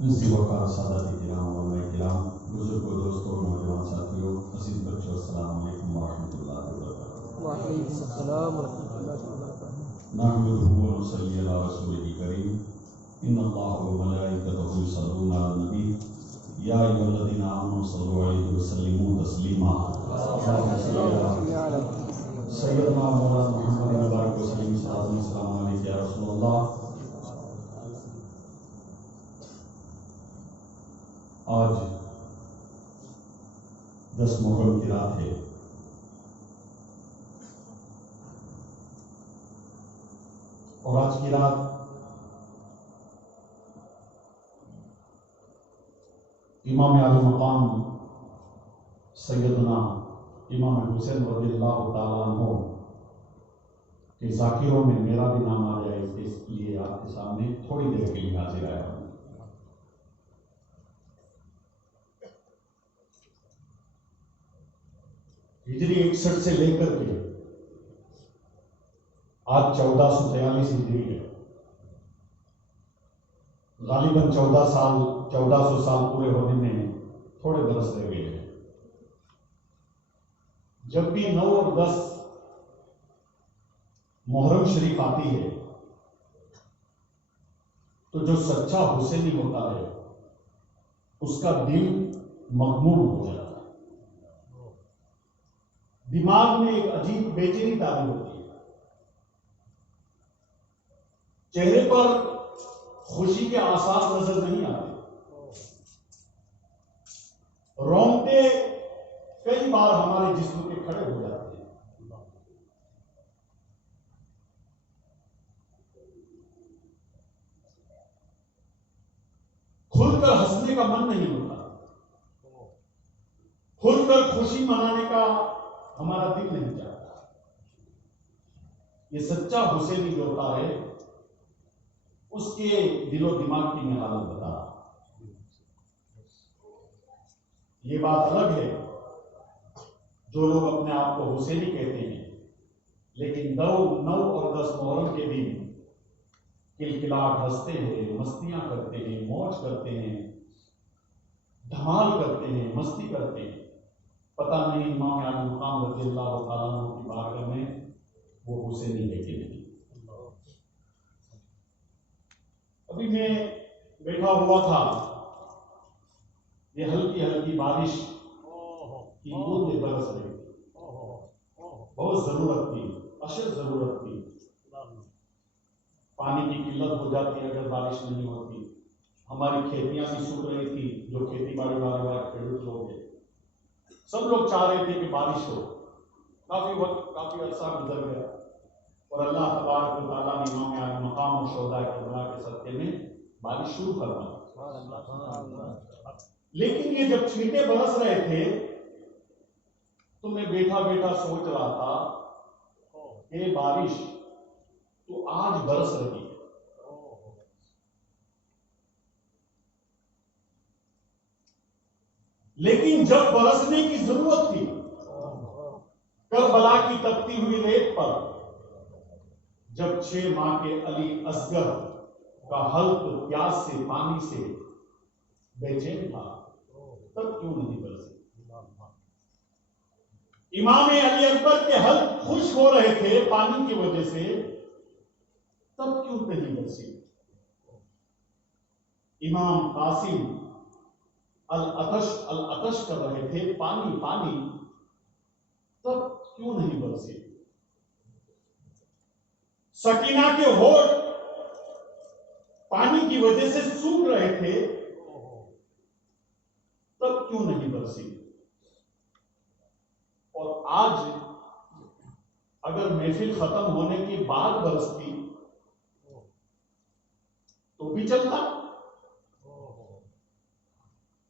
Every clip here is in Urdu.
عزیز وقار سادات کرام علماء کرام بزرگوں دوستوں نوجوان ساتھیوں عزیز بچوں السلام علیکم ورحمۃ اللہ وبرکاتہ. وعلیکم السلام ورحمۃ اللہ وبرکاتہ. نحمده ونصلي على رسوله الكريم ان الله وملائكته يصلون على النبي يا ايها الذين امنوا صلوا عليه وسلموا تسليما. اللهم صل على سيدنا مولانا محمد وبارك وسلم. السلام علیکم یا رسول اللہ. آج 10 محرم کی رات ہے اور آج کی رات امام عالی مقام سیدنا امام حسین رضی اللہ تعالیٰ عنہ کے ذاکروں میں میرا بھی نام آ جائے اس لیے آپ کے سامنے تھوڑی دیر کے لیے حاضر آیا ہوں. ہجری 61 سے لے کر کے آج 1443 ہجری ہے. غالباً 1400 سال پورے ہونے میں تھوڑے برس رہ گئے ہیں. جب بھی 9 اور 10 محرم شریف آتی ہے تو جو سچا حسینی ہوتا ہے اس کا دل مغموم ہو جاتا ہے. دماغ میں ایک عجیب بے چینی تاری ہوتی ہے. چہرے پر خوشی کے آثار نظر نہیں آتے. رونگٹے کئی بار ہمارے جسم کے کھڑے ہو جاتے ہیں. کھل کر ہنسنے کا من نہیں ہوتا. کھل کر خوشی منانے کا ہمارا دل نہیں چاہتا. یہ سچا حسینی جو ہوتا ہے اس کے دل و دماغ کی میں حالت بتا رہا ہوں. یہ بات الگ ہے جو لوگ اپنے آپ کو حسینی کہتے ہیں لیکن 9 اور 10 محرم کے دن کلکلاٹ ہنستے ہیں, مستیاں کرتے ہیں, موج کرتے ہیں, دھمال کرتے ہیں, مستی کرتے ہیں. پتہ نہیں امام عالی مقام رضی اللہ تعالیٰ عنہ کی بارگاہ میں وہ حسینی ہے کہ نہیں. ابھی میں بیٹھا ہوا تھا, یہ ہلکی ہلکی بارش کی بوندیں برس رہی تھی. بہت ضرورت تھی, اشد ضرورت تھی. پانی کی قلت ہو جاتی ہے اگر بارش نہیں ہوتی. ہماری کھیتیاں بھی سوکھ رہی تھی. جو کھیتی باڑی والے کھیڈوت لوگ ہیں سب لوگ چاہ رہے تھے کہ بارش ہو. کافی وقت کافی عرصہ گزر گیا اور اللہ تبارک و تعالیٰ نے امام عالی مقام اور شہداء کربلا کے صدقے میں بارش شروع کروائی. لیکن یہ جب چھینٹے برس رہے تھے تو میں بیٹھا بیٹھا سوچ رہا تھا کہ بارش تو آج برس رہی ہے لیکن جب برسنے کی ضرورت تھی کربلا کی تپتی ہوئی ریت پر جب 6 ماہ کے علی اصغر کا حلق پیاس سے پانی سے بے چین تھا تب کیوں نہیں برسے. امام علی اکبر کے حلق خوش ہو رہے تھے پانی کی وجہ سے تب کیوں نہیں برسے. امام قاسم العطش کر رہے تھے پانی پانی تب کیوں نہیں برسے. سکینہ کے ہونٹ پانی کی وجہ سے سوکھ رہے تھے تب کیوں نہیں برسے. اور آج اگر محفل ختم ہونے کے بعد برستی تو بھی چلتا.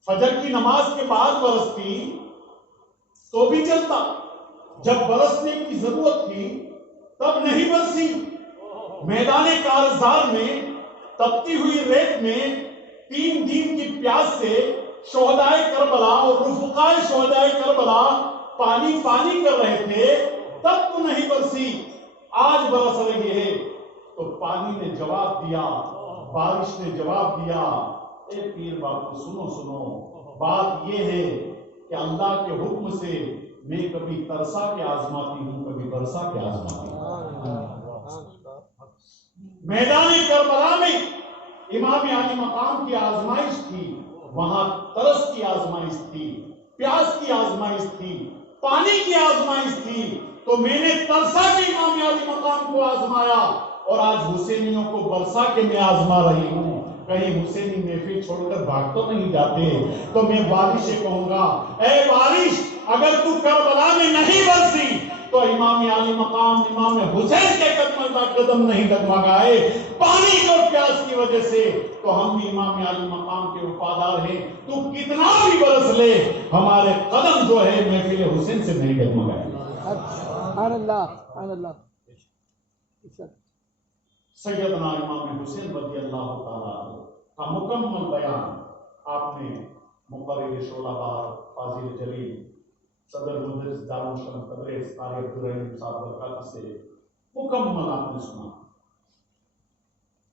فجر کی نماز کے بعد برستی تو بھی چلتا. جب برسنے کی ضرورت تھی تب نہیں برسی. میدان کارزار میں تپتی ہوئی ریت میں 3 دن کی پیاس سے شہداء کربلا اور رفقاء شہداء کربلا پانی پانی کر رہے تھے تب تو نہیں برسی. آج برس رہی ہے تو پانی نے جواب دیا, بارش نے جواب دیا, اے پیر باپو سنو سنو، بات یہ ہے کہ اللہ کے حکم سے میں کبھی ترسا کے آزماتی ہوں، کبھی برسا کے آزماتی ہوں۔ میدان کربلا میں امام علی مقام کی آزمائش تھی، وہاں ترس کی آزمائش تھی، پیاس کی آزمائش تھی، پانی کی آزمائش تھی، تو میں نے ترسا کے امام علی مقام کو آزمایا، اور آج حسینیوں کو برسا کے میں آزما رہی ہوں۔ کہیں حسینی محفل چھوڑ کر بھاگ تو نہیں جاتے؟ تو میں بارش سے کہوں گا، اے بارش اگر تو کربلا میں نہیں برسی تو امام علی مقام امام حسین کے قدم نہیں ڈگمگائے پانی اور پیاس کی وجہ سے، تو ہم بھی امام علی مقام کے وفادار ہیں۔ تو کتنا بھی برس لے، ہمارے قدم جو ہے محفل حسین سے نہیں ڈگمگائے۔ سبحان اللہ، سبحان اللہ۔ سیدنا امام حسین رضی اللہ تعالیٰ عنہ کا مکمل بیان آپ نے مقرر شعلہ بار فاضل جلیل صدر مدرس دارالعلوم تبریز قاری عبدالرحیم صاحب برکاتی سے مکمل آپ نے سنا۔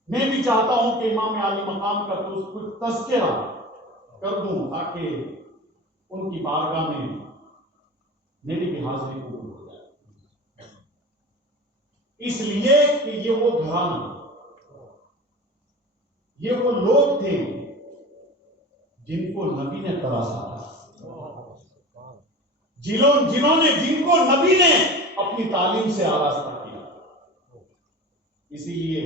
میں بھی چاہتا ہوں کہ امام علی مقام کا کچھ تذکرہ کر دوں تاکہ ان کی بارگاہ میں میری بھی حاضری قبول ہو جائے، اس لیے کہ یہ وہ گھرانہ، یہ وہ لوگ تھے جن کو نبی نے تراشا تھا، جن کو نبی نے اپنی تعلیم سے آراستہ کیا۔ اسی لیے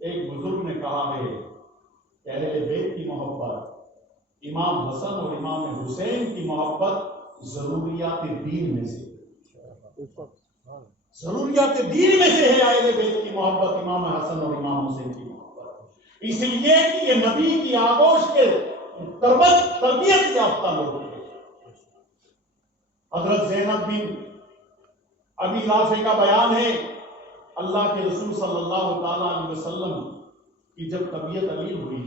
ایک بزرگ نے کہا ہے کہ اہل بیت کی محبت، امام حسن اور امام حسین کی محبت ضروریات دین میں سے، ضروریات دین میں سے ہے اہل بیت کی محبت، امام حسن اور امام حسین کی محبت، اس لیے کہ یہ نبی کی آغوش کے تربیت یافتہ لوگ تھے۔ حضرت زینب بن ابی رافع کا بیان ہے، اللہ کے رسول صلی اللہ تعالیٰ علیہ وسلم کی جب طبیعت علیل ہوئی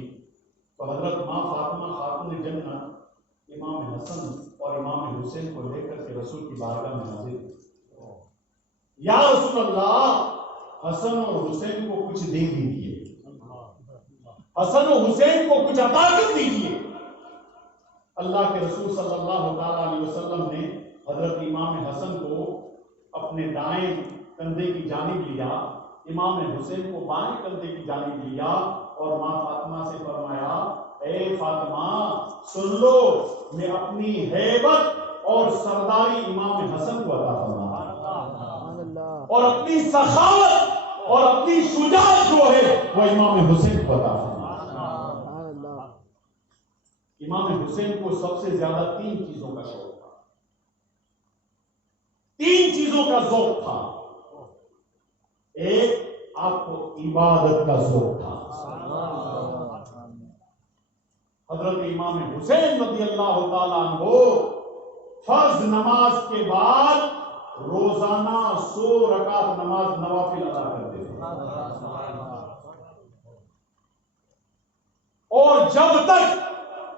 تو حضرت ماں فاطمہ خاتون جنت امام حسن اور امام حسین کو لے کر کے رسول کی بارگاہ میں حاضر ہوئی۔ یا رسول اللہ، حسن اور حسین کو کچھ دے دیجیے، حسن و حسین کو کچھ عطا کر دیجیے۔ اللہ کے رسول صلی اللہ تعالیٰ علیہ وسلم نے حضرت امام حسن کو اپنے دائیں کندھے کی جانب لیا، امام حسین کو بائیں کندھے کی جانب لیا، اور ماں فاطمہ سے فرمایا، اے فاطمہ سن لو، میں اپنی ہیبت اور سرداری امام حسن کو عطا فرمایا، اور اپنی سخاوت اور اپنی شجاعت جو ہے وہ امام حسین کو عطا فرمایا۔ امام حسین کو سب سے زیادہ تین چیزوں کا شوق تھا، تین چیزوں کا ذوق تھا۔ ایک، آپ کو عبادت کا ذوق تھا۔ حضرت امام حسین رضی اللہ تعالیٰ عنہ فرض نماز کے بعد روزانہ 100 رکعت نماز نوافل ادا کرتے تھے، اور جب تک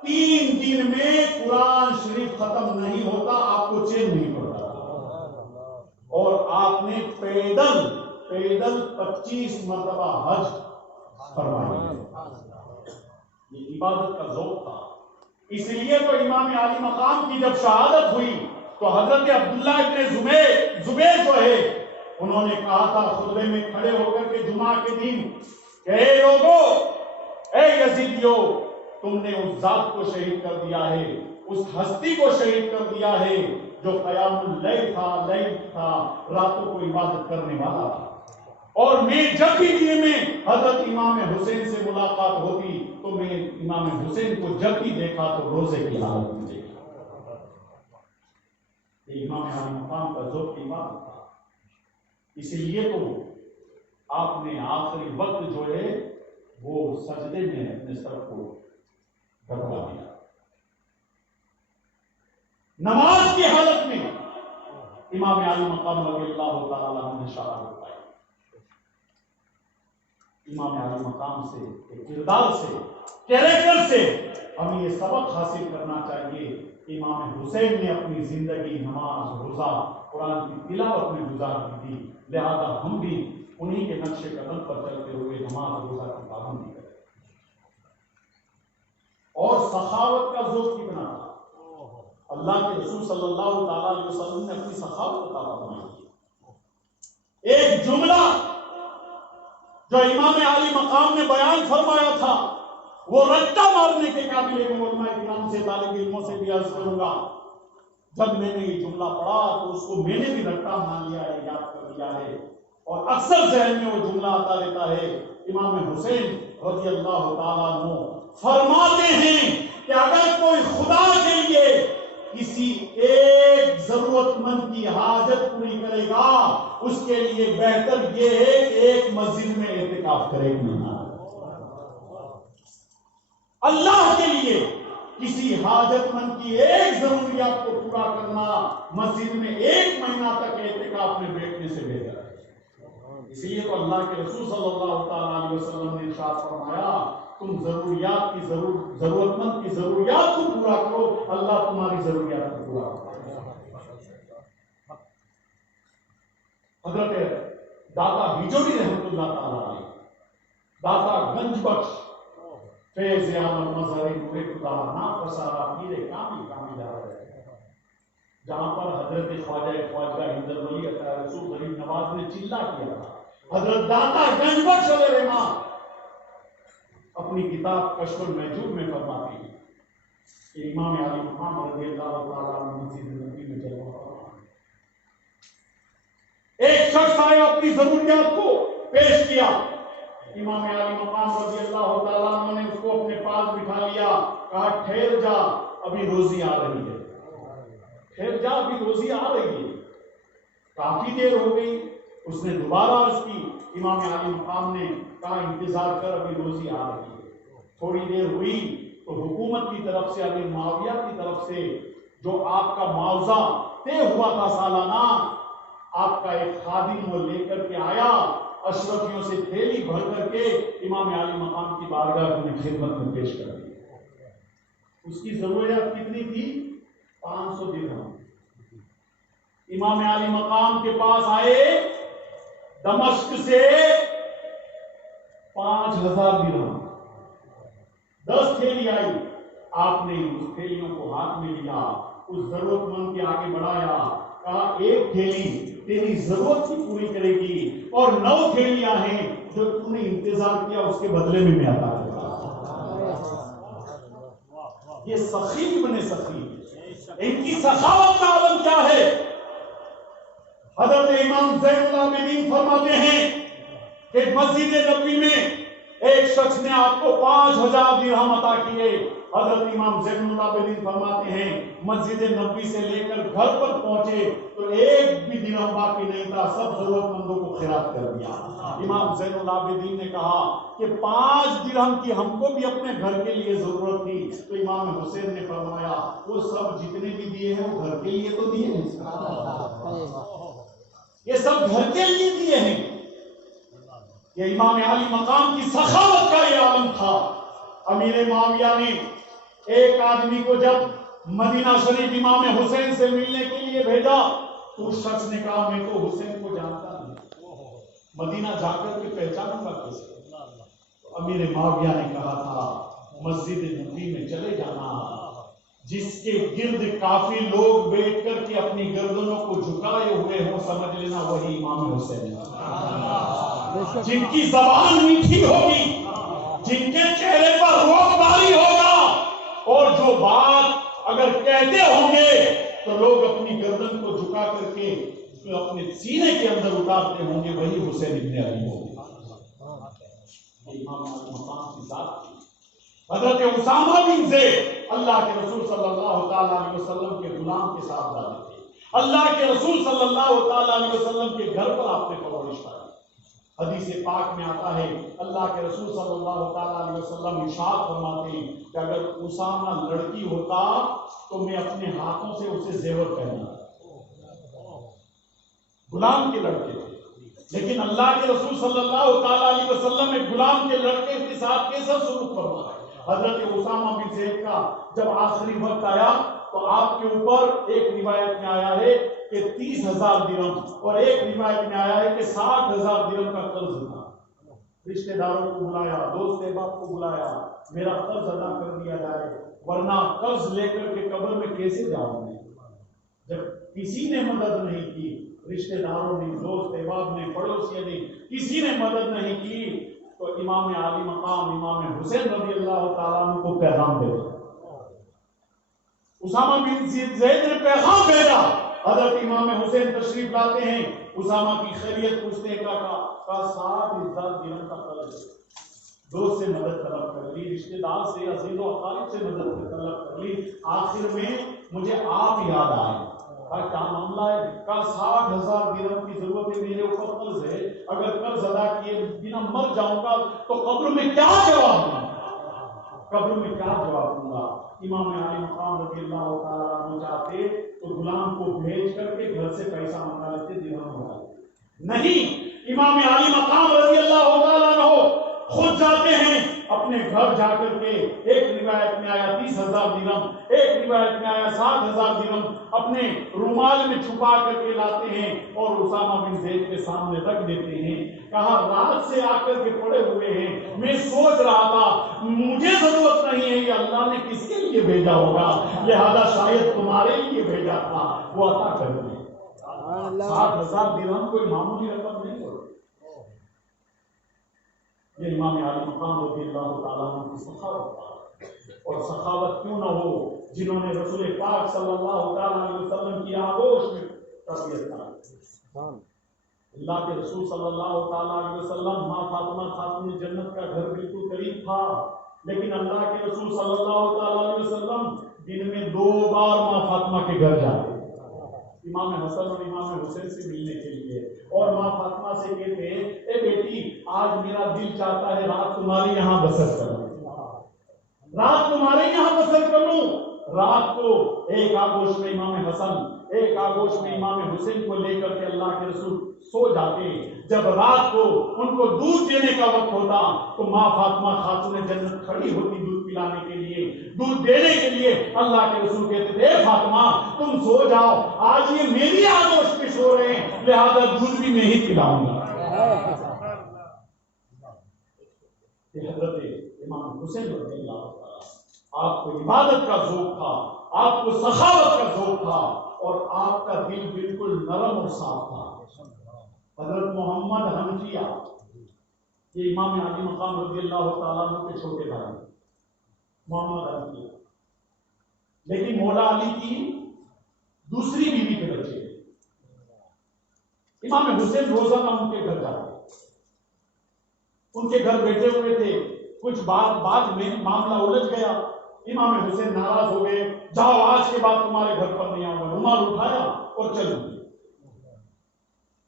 3 دن میں قرآن شریف ختم نہیں ہوتا آپ کو چین نہیں پڑتا، اور آپ نے پیدل 25 مرتبہ حج فرمایا۔ یہ عبادت کا ذوق تھا۔ اس لیے تو امام علی مقام کی جب شہادت ہوئی تو حضرت عبداللہ ابن زبیر جو ہے انہوں نے کہا تھا خطبے میں کھڑے ہو کر کے جمعہ کے دن کہ اے لوگو، اے یزیدیو، تم نے اس ذات کو شہید کر دیا ہے، اس ہستی کو شہید کر دیا ہے جو قیام اللیل تھا، راتوں کو عبادت کرنے والا تھا، اور میں جب بھی دن میں حضرت امام حسین سے ملاقات ہوتی تو میں امام حسین کو جب بھی دیکھا تو روزے کی حالت میں دیکھا۔ یہ امام علی مقام کا ذوق کی بات تھا۔ اسی لیے تو آپ نے آخری وقت جو ہے وہ سجدے میں اپنے سر کو ڈھکا دیا۔ نماز کی حالت میں امام علی مقام رضی اللہ تعالیٰ عنہ نے شہادت پائی۔ امام علی مقام سے، کردار سے، کیریکٹر سے ہمیں یہ سبق حاصل کرنا چاہیے کہ امام حسین نے اپنی زندگی نماز، روزہ، قرآن کی تلاوت میں گزار دی تھی، لہذا ہم بھی انہی کے نقش قدم پر چلتے ہوئے نماز روزہ کی پابندی کریں۔ سخاوت کا ذوق کتنا تھا. اللہ کے رسول صلی اللہ تعالیٰ علیہ وسلم نے اپنی سخاوت عطا فرمائی. ایک جملہ جو امام عالی مقام نے بیان فرمایا تھا وہ رٹا مارنے کے قابل ہے. علماء کرام سے طالب علموں سے بھی عرض کروں گا, جب میں نے یہ جملہ پڑھا تو اس کو میں نے بھی رٹا مان لیا ہے, یاد کر لیا ہے, اور اکثر ذہن میں وہ جملہ آتا رہتا ہے. امام حسین رضی اللہ تعالیٰ عنہ فرماتے ہیں کہ اگر کوئی خدا کے لیے کسی ایک ضرورت مند کی حاجت پوری کرے گا اس کے لیے بہتر یہ ہے کہ ایک مسجد میں اعتکاف کرے گا. اللہ کے لیے کسی حاجت مند کی ایک ضروریات کو پورا کرنا مسجد میں 1 مہینہ تک اعتکاف میں بیٹھنے سے بہتر ہے. اس لیے تو اللہ کے رسول صلی اللہ تعالیٰ علیہ وسلم نے ارشاد فرمایا تم ضرورت مند کی ضروریات کو پورا کرو, اللہ تمہاری ضروریات کو پورا کرو. حضرت داتا ہجوری رحمۃ اللہ تعالیٰ علیہ, داتا گنج بخش فیض عالم مظہر نور خدا نا پسارا پیرے کامی کامی جا رہے ہیں, جہاں پر حضرت خواجہ حیدر ولی عطا رسول غریب نواز نے چلا کیا تھا, حضرت داتا گنج بخش علیہ رحمہ اپنی کتاب کشف المحجوب میں فرماتے ہیں کہ امام علی مقام رضی اللہ تعالیٰ عنہ مسجد نبوی میں جلوہ فرما. ایک شخص آیا اپنی ضروریات کو پیش کیا, امام علی مقام رضی اللہ تعالیٰ عنہ نے اس کو اپنے پاس بٹھا لیا, کہا ٹھہر جا ابھی روزی آ رہی ہے, ٹھہر جا ابھی روزی آ رہی ہے. کافی دیر ہو گئی, اس نے دوبارہ عرض کی, امام علی مقام نے کہا انتظار کر ابھی روزی آ رہی ہے. تھوڑی دیر ہوئی تو حکومت کی طرف سے امیر معاویہ کی طرف سے جو آپ کا معاوضہ طے ہوا تھا سالانہ, آپ کا ایک خادم وہ لے کر کے آیا, اشرفیوں سے تھیلی بھر کر کے امام علی مقام کی بارگاہ میں خدمت میں پیش کر دی. اس کی ضروریات کتنی تھی؟ 500 درہم. امام علی مقام کے پاس آئے دمشق سے 5000 درہم, 10 تھیلی آئی. آپ نے اس تھیلیوں کو ہاتھ میں لیا, اس ضرورت مند کے آگے بڑھایا, کہا 1 تھیلی تیری ضرورت کی پوری کرے گی اور 9 تھیلیاں ہیں جو تم نے انتظار کیا اس کے بدلے میں میں عطا کروں گا. یہ سخی بنے سخی, ان کی سخاوت کا عالم کیا ہے. حضرت امام زین العابدین فرماتے ہیں کہ مسجد نبوی میں ایک شخص نے آپ کو 5000 درہم عطا کیے. حضرت امام زین العابدین فرماتے ہیں مسجد نبوی سے لے کر گھر پر پہنچے تو 1 بھی درہم باقی نہیں تھا, سب ضرورت مندوں کو خیرات کر دیا. امام زین العابدین نے کہا کہ 5 درہم کی ہم کو بھی اپنے گھر کے لیے ضرورت تھی. تو امام حسین نے فرمایا وہ سب جتنے بھی دیے ہیں وہ گھر کے لیے تو دیے ہیں, یہ سب گھر کے لیے دیے ہیں. یہ امام علی مقام کی سخاوت کا یہ عالم تھا. امیر معاویہ نے ایک آدمی کو جب مدینہ شریف امام حسین سے ملنے کے لیے بھیجا تو اس شخص نے کہا میں تو حسین کو جانتا نہیں, مدینہ جا کر کے پہچانوں گا کیسے. امیر معاویہ نے کہا تھا مسجد نبوی میں چلے جانا, جس کے گرد کافی لوگ بیٹھ کر کے اپنی گردنوں کو جھکائے ہوئے ہوں, سمجھ لینا وہی امام حسین. جن کی زبان میٹھی ہوگی, جن کے چہرے پر روغباری ہوگا, اور جو بات اگر کہتے ہوں گے تو لوگ اپنی گردن کو جھکا کر کے اپنے سینے کے اندر اتارتے ہوں گے, وہی حسین ابن علی ہوگی. امام علی مقام کی ذات تھی. حضرت اسامہ بن زید اللہ کے رسول صلی اللہ تعالیٰ علیہ وسلم کے غلام کے ساتھ دانے تھے. اللہ کے رسول صلی اللہ تعالیٰ علیہ وسلم کے گھر پر آپ نے پرورش پائی. حدیث پاک میں آتا ہے اللہ کے رسول صلی اللہ تعالیٰ علیہ وسلم ارشاد فرماتے ہیں کہ اگر اسامہ لڑکی ہوتا تو میں اپنے ہاتھوں سے اسے زیور پہناتا. غلام کے لڑکے تھے, لیکن اللہ کے رسول صلی اللہ تعالیٰ علیہ وسلم ایک غلام کے لڑکے کے ساتھ کیسا سلوک فرمایا. حضرت اسامہ بن زید کا جب آخری وقت آیا تو آپ کے اوپر ایک روایت میں آیا ہے کہ 30,000 درہم اور ایک روایت میں آیا ہے کہ 60,000 درہم کا قرض تھا. رشتہ داروں کو بلایا، دوست احباب کو بلایا، میرا قرض ادا کر دیا جائے، ورنہ قرض لے کر کے قبر میں کیسے جاؤں میں؟ جب کسی نے مدد نہیں کی، رشتہ داروں نے، دوست احباب نے، پڑوسیوں نے، کسی نے مدد نہیں کی، تو امام عالی مقام امام حسین رضی اللہ تعالیٰ عنہ کو پیغام بھیجا۔ اسامہ بن زید نے پیغام بھیجا، حضرت امام حسین تشریف لاتے ہیں، اسامہ کی خیریت پوچھتے ہیں، کا 60,000 درہم کا قرض ہے، دوست سے مدد طلب کر لی، رشتہ دار سے، عزیز و اقارب سے مدد طلب کر لی، آخر میں مجھے آپ یاد آئے۔ کیا معاملہ ہے؟ کا 60,000 درہم کی ضرورت ہے، میرے اوپر قرض ہے، اگر قرض ادا کیے بنا مر جاؤں گا تو قبر میں کیا جواب دوں گا؟ قبر میں کیا جواب دوں گا؟ امام علی مقام رضی اللہ تعالیٰ عنہ چاہتے تو غلام کو بھیج کر کے گھر سے پیسہ منگا لیتے، درہم منگا لیتے، نہیں، امام علی مقام رضی اللہ تعالیٰ عنہ خود جاتے ہیں، اپنے گھر جا کر کے، ایک روایت میں آیا 30,000 درہم، ایک روایت میں آیا 60,000 درہم اپنے رومال میں چھپا کر کے لاتے ہیں اور اسامہ بن زید کے سامنے رکھ دیتے ہیں۔ کہا رات سے آ کر کے پڑے ہوئے ہیں، میں سوچ رہا تھا مجھے ضرورت نہیں ہے، یہ اللہ نے کس کے لیے بھیجا ہوگا، لہذا شاید تمہارے لیے بھیجا تھا، وہ عطا کر دیں۔ 60,000 درہم کوئی معمولی رقم نہیں ہوتی۔ یہ امام عالی مقام رضی اللہ تعالیٰ عنہ کی سخاوت تھا، اور سخاوت کیوں نہ ہو جنہوں نے رسول پاک صلی اللہ تعالیٰ علیہ وسلم کی آغوش میں تربیت کرائی۔ اللہ کے رسول صلی اللہ تعالیٰ علیہ وسلم، ماں فاطمہ خاتون جنت کا گھر بالکل قریب تھا، لیکن اللہ کے رسول صلی اللہ تعالیٰ علیہ وسلم دن میں 2 بار ماں فاطمہ کے گھر جاتے، امام حسن اور امام حسین سے ملنے کے لیے، اور ماں فاطمہ سے کہتے ہیں اے بیٹی آج میرا دل چاہتا ہے رات تمہارے یہاں بسر کروں، رات تمہارے یہاں بسر کروں۔ رات کو ایک آغوش میں امام حسن، ایک آغوش میں امام حسین کو لے کر کے اللہ کے رسول سو جاتے، جب رات کو ان کو دودھ دینے کا وقت ہوتا تو ماں فاطمہ خاتون جنت کھڑی ہوتی دودھ پلانے کے لیے، دودھ دینے کے لیے۔ اللہ کے رسول کہتے تھے اے فاطمہ تم سو جاؤ، آج یہ میری آغوش میں سو رہے ہیں، لہذا دودھ بھی میں ہی پلاؤں گا۔ حضرت امام حسین رضی اللہ تعالیٰ آپ کو عبادت کا ذوق تھا، آپ کو سخاوت کا ذوق تھا، اور آپ کا دل بالکل نرم اور صاف تھا۔ حضرت محمد حنفیہ، یہ امام علی مقام رضی اللہ تعالیٰ عنہ کے چھوٹے بھائی محمد حنفیہ، لیکن مولا علی کی دوسری بیوی کے بچے، امام حسین روزانہ ان کے گھر جاتے، ان کے گھر بیٹھے ہوئے تھے، کچھ بعد میں معاملہ الجھ گیا، امام حسین ناراض ہو گئے، جاؤ آج کے بعد تمہارے گھر پر نہیں آؤں گا، رومال اٹھایا اور چل دیے۔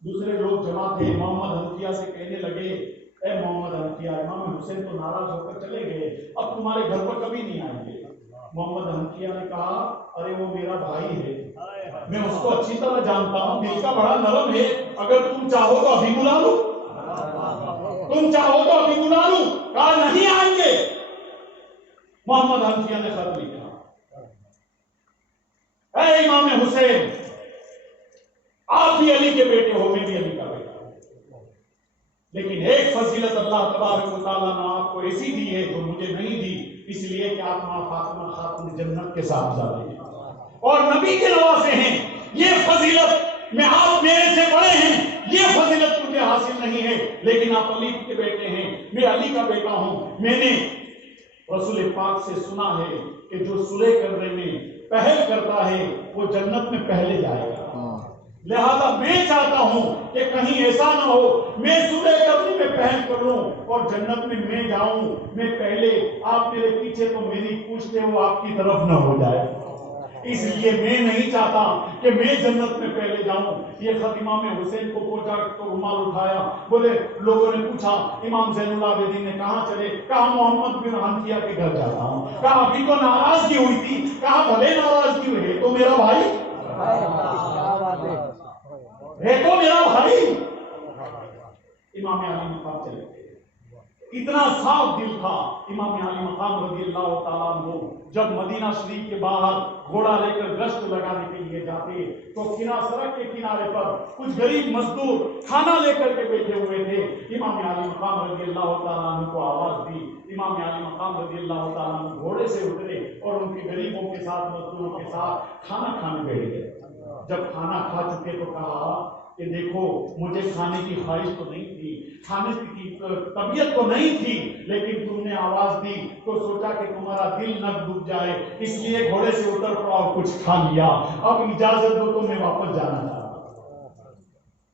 دوسرے لوگ جمع تھے، محمد حنفیہ سے کہنے لگے اے محمد حنفیہ امام حسین تو ناراض ہو کر چلے گئے، اب تمہارے گھر پر کبھی نہیں آئیں گے۔ محمد حنفیہ نے کہا ارے وہ میرا بھائی ہے، میں اس کو اچھی طرح جانتا ہوں، دل کا بڑا نرم ہے، اگر تم چاہو تو ابھی بلا لو، تم چاہو تو ابھی بلا لوں۔ کہا نہیں آئیں گے۔ محمد حنفیہ نے خط لکھا اے امام حسین آپ بھی علی کے بیٹے ہو، میں بھی علی کا بیٹا ہوں، لیکن ایک فضیلت اللہ تبارک و تعالیٰ نے آپ کو ایسی دی ہے جو مجھے نہیں دی، اس لیے کہ آپ ماں فاطمہ خاتون جنت کے ساتھ جاتے ہیں اور نبی کے نواسے ہیں۔ یہ فضیلت میں آپ میرے سے بڑے ہیں، یہ فضیلت مجھے حاصل نہیں ہے، لیکن آپ علی کے بیٹے ہیں، میں علی کا بیٹا ہوں۔ میں نے رسول پاک سے سنا ہے کہ جو صلح کرنے میں پہل کرتا ہے وہ جنت میں پہلے جائے گا، لہذا میں چاہتا ہوں کہ کہیں ایسا نہ ہو میں صلح کرنے میں پہل کروں اور جنت میں جاؤں، میں پہلے آپ میرے پیچھے تو میری پوچھتے ہو آپ کی طرف نہ ہو جائے، اس لیے میں نہیں چاہتا کہ میں جنت میں پہلے جاؤں۔ یہ خط امام حسین کو پہنچا تو رومال اٹھایا، بولے لوگوں نے پوچھا امام زین العابدین نے کہاں چلے؟ کہا محمد بن حنفیہ کے گھر جاتا ہوں۔ کہا ابھی تو ناراضگی ہوئی تھی، کہا بھلے ناراضگی ہوئی تو میرا بھائی ہے، تو میرا بھائی۔ امام علی مقام چلے گئے، اتنا صاف دل تھا امام علی مقام رضی اللہ تعالیٰ عنہ جب مدینہ شریف کے باہر گھوڑا لے کر گشت لگانے کے لیے جاتے تو سڑک کے کنارے پر کچھ غریب مزدور کھانا لے کر کے بیٹھے ہوئے تھے. امام علی مقام رضی اللہ تعالیٰ عنہ کو آواز دی. امام علی مقام رضی اللہ تعالیٰ عنہ گھوڑے سے اترے اور ان کے غریبوں کے ساتھ مزدوروں کے ساتھ کھانا کھانے بیٹھ گئے. جب کھانا کھا چکے تو کہا کہ دیکھو مجھے کھانے کی خواہش تو نہیں تھی, کھانے کی طبیعت تو نہیں تھی, لیکن تم نے آواز دی تو سوچا کہ تمہارا دل نہ ڈوب جائے, اس لیے گھوڑے سے اتر پڑا اور کچھ کھا لیا. اب اجازت دو تو میں واپس جانا چاہتا ہوں.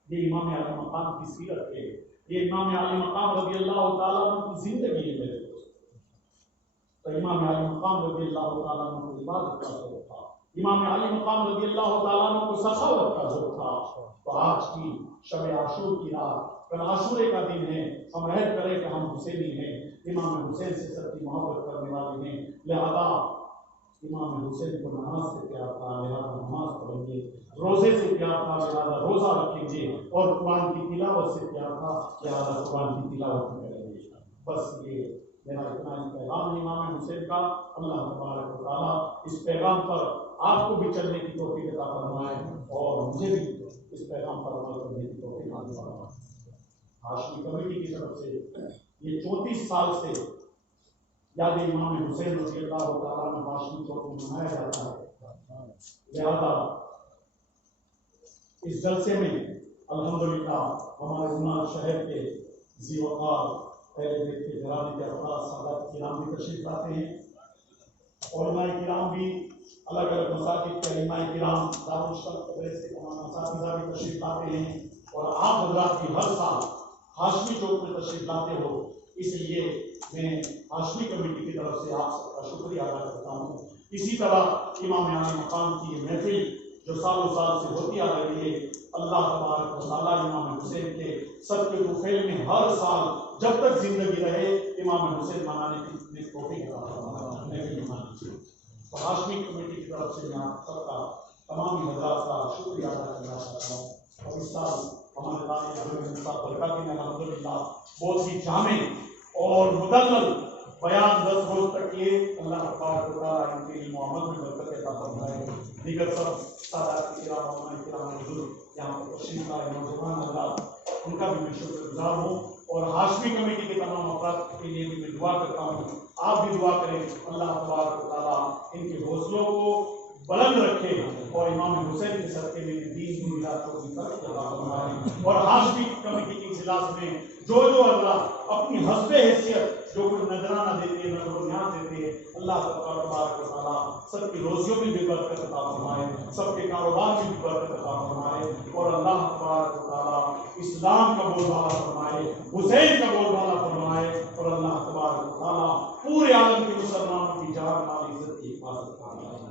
یہ امام علی مقام کی سیرت ہے, یہ امام علی مقام رضی اللہ تعالیٰ عنہ کی زندگی ہے میرے دوست. تو امام علی مقام رضی اللہ تعالیٰ عنہ کو عبادت کا ذوق تھا, امام علی مقام رضی اللہ تعالیٰ عنہ کو سخاوت کا ذوق تھا. تو آج کی شب عاشور کی رات, کل عاشورے کا دن ہے, ہم عہد کریں کہ ہم حسینی ہیں, امام حسین سے سب کی محبت کرنے والے ہیں, لہذا امام حسین کو نماز سے پیار تھا لہذا نماز پڑھیں گے, روزے سے پیار تھا لہذا روزہ رکھیں گے, اور قرآن کی تلاوت سے پیار تھا لہذا قرآن کی تلاوت کریں گے. بس یہ میرا اتنا پیغام ہے امام حسین کا. اللہ تبارک و تعالیٰ اس پیغام پر آپ کو بھی چلنے کی توفیق عطا فرمائے اور مجھے بھی اس پیغام پر عمل کرنے کی توفیق عطا فرمائے. ہاشمی کمیٹی کی طرف سے یہ 34 سال سے یاد امام حسین رضی اللہ تعالیٰ عنہ ہاشمی چوک میں منایا جاتا ہے. لہذا اس جلسے میں الحمدللہ ہمارے گناہ شہر کے ذی وقار پہلے بیت کے گھرانے کے افراد سادات کرام بھی تشریف لاتے ہیں, علماء کرام بھی الگ الگ مساجد کے علماء کرام دارالشرف مدرسے کے تمام اساتذہ بھی تشریف لاتے ہیں, اور آپ حضرات بھی ہر سال ہاشمی چوک میں تشریف لاتے ہو. اس لیے میں ہاشمی کمیٹی کی طرف سے آپ سب کا شکریہ ادا کرتا ہوں. اسی طرح امام علی مقام کی یہ محفل جو سالوں سال سے ہوتی آ رہی ہے, اللہ تبارک و تعالیٰ امام حسین کے صدقے طفیل میں ہر سال جب تک زندگی رہے امام حسین منانے کی توفیق عطا فرمائے. تو ہاشمی کمیٹی کی طرف سے میں آپ سب کا تمام حضرات کا شکریہ ادا کرنا چاہتا ہوں. اور اس سال ہمارے طالب برکاتی میں الحمدللہ بہت ہی جامع اور مدلل بیان 10 روز تک کیے. اللہ تبارک و تعالیٰ ان کے علم و عمل میں برکت عطا فرمائے. دیگر سب سادات کرام علماء کرام حضور یہاں پر تشریف لائے نوجوان حضرات, ان کا بھی میں شکر گزار ہوں, اور ہاشمی کمیٹی کے تمام افراد کے لیے بھی میں دعا کرتا ہوں. آپ بھی دعا کریں اللہ تبارک و تعالیٰ ان کے حوصلوں کو بلند رکھے اور امام حسین کے صدقے میں دین کی ملاد کو بھی ترقی عطا فرمائے. اور ہاشمی کمیٹی کے اجلاس میں جو اللہ اپنی حسب حیثیت جو کچھ نذرانہ دیتے ہیں, نذر و نیاز دیتے ہیں, اللہ تبارک و تعالیٰ سب کی روزیوں میں بھی برکت عطا فرمائے, سب کے کاروبار میں بھی برکت عطا فرمائے, اور اللہ تبارک و تعالیٰ اسلام کا بول بالا فرمائے, حسین کا بول بالا فرمائے, اور اللہ تبارک و تعالیٰ پورے عالم کے مسلمانوں کی جان مال عزت کی حفاظت فرمائے.